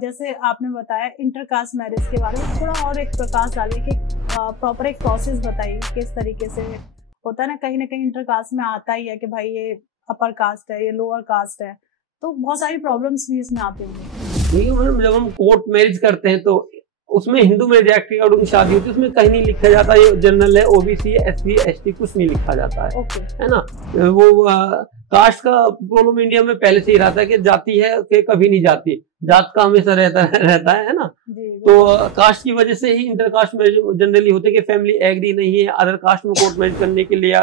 जैसे आपने बताया इंटरकास्ट मैरिज के बारे में, थोड़ा और एक प्रकाश डालिए कि प्रॉपर एक प्रोसेस बताइए किस तरीके से होता है ना कहीं इंटरकास्ट में आता ही है कि भाई ये अपर कास्ट है, ये लोअर कास्ट है, तो बहुत सारी प्रॉब्लम्स भी इसमें आती होंगी। जब हम कोर्ट मैरिज करते हैं तो उसमें हिंदू मैरिज एक्ट के अकॉर्डिंग शादी होती है, उसमें कहीं नहीं लिखा जाता ये जनरल है, ओबीसी है, एससी है, एसटी, कुछ नहीं लिखा जाता है। है ना। वो कास्ट का प्रॉब्लम इंडिया में पहले से ही रहता है कि जाति है कि कभी नहीं जाती, जात का हमेशा रहता है ना। तो कास्ट की वजह से ही इंटरकास्ट मैरिज जनरली होते हैं कि फैमिली एग्री नहीं है अदर कास्ट में कोर्ट मैरिज करने के लिए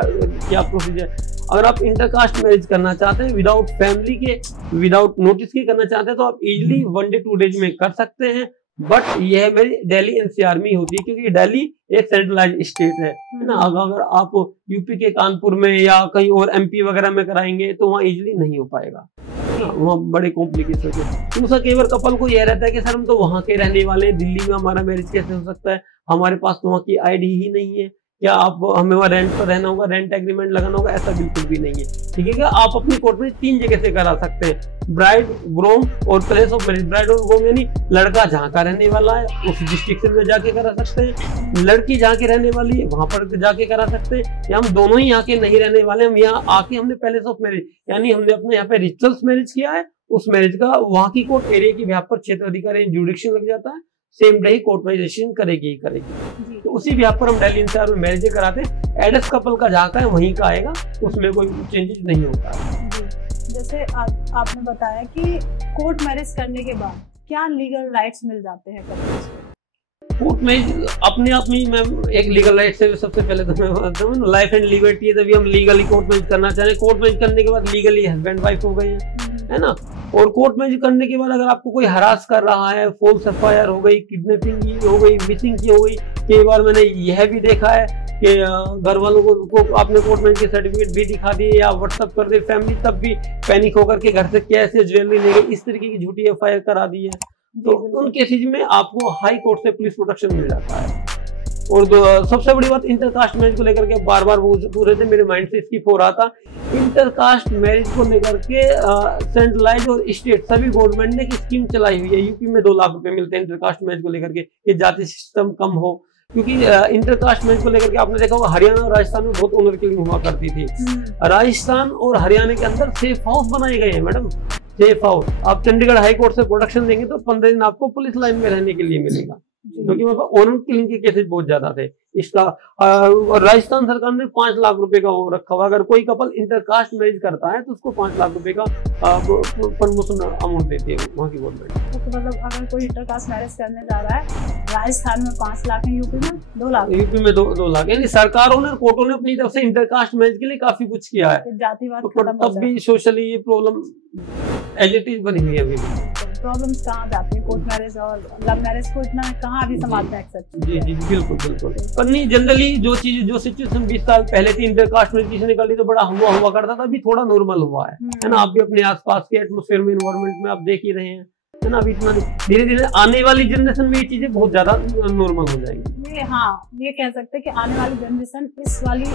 क्या प्रोसीजर। अगर आप इंटरकास्ट मैरिज करना चाहते हैं विदाउट फैमिली के, विदाउट नोटिस के करना चाहते हैं तो आप इजिली 1 day 2 days में कर सकते हैं। बट यह मेरी दिल्ली एनसीआर में होती है क्योंकि दिल्ली एक सेंट्रलाइज स्टेट है ना। अगर आप यूपी के कानपुर में या कहीं और एमपी वगैरह में कराएंगे तो वहाँ इजिली नहीं हो पाएगा, वहाँ बड़े कॉम्प्लिकेशन है। दूसरा कई बार कपल को यह रहता है कि सर हम तो वहाँ के रहने वाले हैं, दिल्ली में हमारा मैरिज कैसे हो सकता है, हमारे पास तो वहाँ की आईडी ही नहीं है, क्या आप हमें वहाँ रेंट पर रहना होगा, रेंट एग्रीमेंट लगाना होगा। ऐसा बिल्कुल भी नहीं है। ठीक है क्या, आप अपनी कोर्ट में 3 जगह से करा सकते हैं, ब्राइड, ग्रूम और प्लेस ऑफ मैरिज। ब्राइड और ग्रूम यानी लड़का जहाँ का रहने वाला है उस डिस्ट्रिक्ट में जाके करा सकते हैं, लड़की जहाँ की रहने वाली है वहां पर जाके करा सकते हैं, या हम दोनों ही यहाँ के नहीं रहने वाले, हम यहाँ आके हमने प्लेस ऑफ मैरिज यानी हमने अपने यहाँ पे रिचुअल्स मैरिज किया है, उस मैरिज का वहाँ की कोर्ट एरिया के व्याप पर क्षेत्र अधिकारी जुडिक्शन लग जाता है, सेम डे ही कोर्ट मैरिजेशन करेगी। तो उसी व्याप पर हम दिल्ली एनसीआर में मैरिज कराते हैं। एडस कपल का जहाँ का है वहीं का आएगा, उसमें कोई चेंजेस नहीं होता है। जैसे आपने बताया कि कोर्ट मैरिज करने के बाद क्या लीगल राइट्स मिल जाते हैं कपल्स को? कोर्ट मैरिज अपने आप में मैं एक लीगल राइट से सबसे पहले तो मैं बताता हूँ लाइफ एंड लिबर्टी है। तभी हम लीगली कोर्ट मैरिज करना चाह रहे हैं, कोर्ट मैरिज करने के बाद लीगली हस्बैंड वाइफ हो गए है ना। और कोर्ट मैरिज करने के बाद अगर आपको कोई हरास कर रहा है, फॉल्स एफआईआर हो गई, किडनैपिंग की हो गई, मिसिंग की हो गई, कई बार मैंने यह भी देखा है कि घर वालों को आपने कोर्ट मैरिज के सर्टिफिकेट भी दिखा दिए या व्हाट्सअप कर दिए, फैमिली तब भी पैनिक होकर के घर से कैसे ज्वेलरी ले गई, इस तरीके की झूठी एफआईआर करा दी है। तो उन केसेज में आपको हाई कोर्ट से पुलिस प्रोटेक्शन मिल जाता है। और सबसे बड़ी बात इंटरकास्ट मैरिज को लेकर के बार बार पूछ रहे थे, मेरे माइंड से स्किप हो रहा था। इंटरकास्ट मैरिज को लेकर के सेंट्रलाइज और स्टेट सभी गवर्नमेंट ने एक स्कीम चलाई हुई है। यूपी में 2 लाख रुपए मिलते हैं इंटरकास्ट मैरिज को लेकर के, ये जाति सिस्टम कम हो। क्योंकि इंटरकास्ट मैरिज को लेकर के आपने देखा होगा हरियाणा और राजस्थान में बहुत ऑनर किलिंग हुआ करती थी। राजस्थान और हरियाणा के अंदर सेफ हाउस बनाए गए हैं मैडम, सेफ हाउस। आप चंडीगढ़ हाई कोर्ट से प्रोटेक्शन देंगे तो 15 दिन आपको पुलिस लाइन में रहने के लिए मिलेगा, क्योंकि वहाँ पर ऑनर किलिंग के केसेस बहुत ज्यादा थे इसका। और राजस्थान सरकार ने 5 लाख रुपए का वो रखा हुआ, अगर कोई कपल इंटरकास्ट मैरिज करता है तो उसको 5 लाख रुपए का प्रमोशन अमाउंट देती है वहाँ की गवर्नमेंट। तो मतलब अगर कोई इंटरकास्ट मैरिज करने जा रहा है, राजस्थान में 5 लाख है, यूपी में 2 लाख, यूपी में 2 लाख। यानी सरकारों ने, कोर्टों ने अपनी तरफ से इंटरकास्ट मैरिज के लिए काफी कुछ किया है। जातिवाद तब भी सोशली ये प्रॉब्लम एज इट इज बनी हुई है। अभी प्रॉब्लम्स कहाँ जाती है कोर्ट मैरिज और लव मैरिज को इतना कहाँ अभी समाज में एक्सेप्ट? जी बिल्कुल। पर नहीं, जनरली जो सिचुएशन 20 साल पहले थी इंटरकास्ट मैरिज किसी ने कर ली तो बड़ा हुआ करता था, अभी थोड़ा नॉर्मल हुआ है ना। आप भी अपने आसपास के एटमोस्फेयर में, इन्वायरमेंट में आप देख ही रहे हैं है ना। अभी इतना धीरे धीरे आने वाली जनरेशन में ये चीजें बहुत ज्यादा नॉर्मल हो जाएंगी। हाँ, ये कह सकते हैं कि आने वाली जनरेशन इस वाली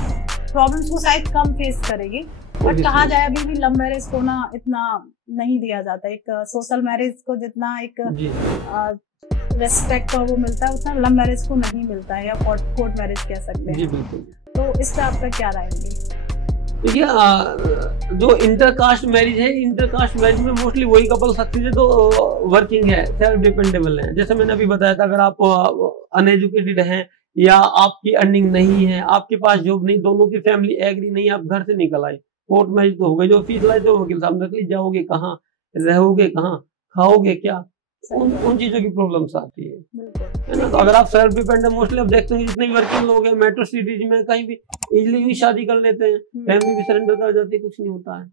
प्रॉब्लम्स को शायद कम फेस करेगी। बट कहा जाए अभी भी लव मैरिज को ना इतना नहीं दिया जाता, एक सोशल मैरिज को जितना एक रेस्पेक्ट और वो मिलता है उतना लव मैरिज को नहीं मिलता है, या कोर्ट मैरिज कह सकते हैं। जी बिल्कुल। तो इस पे आपका क्या राय होगी? देखिए जो इंटरकास्ट मैरिज है, इंटरकास्ट मैरिज में मोस्टली वही कपल सक्सेस है तो वर्किंग है, सेल्फ डिपेंडेबल है। जैसे मैंने अभी बताया था, अगर आप अनएजुकेटेड हैं या आपकी अर्निंग नहीं है, आपके पास जॉब नहीं, दोनों की फैमिली एग्री नहीं, आप घर से निकल आए, कोर्ट मैरिज तो हो गई, जो फीस लाए तो वकील साहब नकली, जाओगे कहाँ, रहोगे कहाँ, खाओगे क्या, उन चीजों की प्रॉब्लम्स आती है ना। तो अगर आप सेल्फ डिपेंडेंट, मोस्टली आप देखते हैं जितने भी वर्किंग लोग हैं मेट्रो सिटीज में कहीं भी इजिली भी शादी कर लेते हैं, फैमिली भी सरेंडर कर जाती है, कुछ नहीं होता है।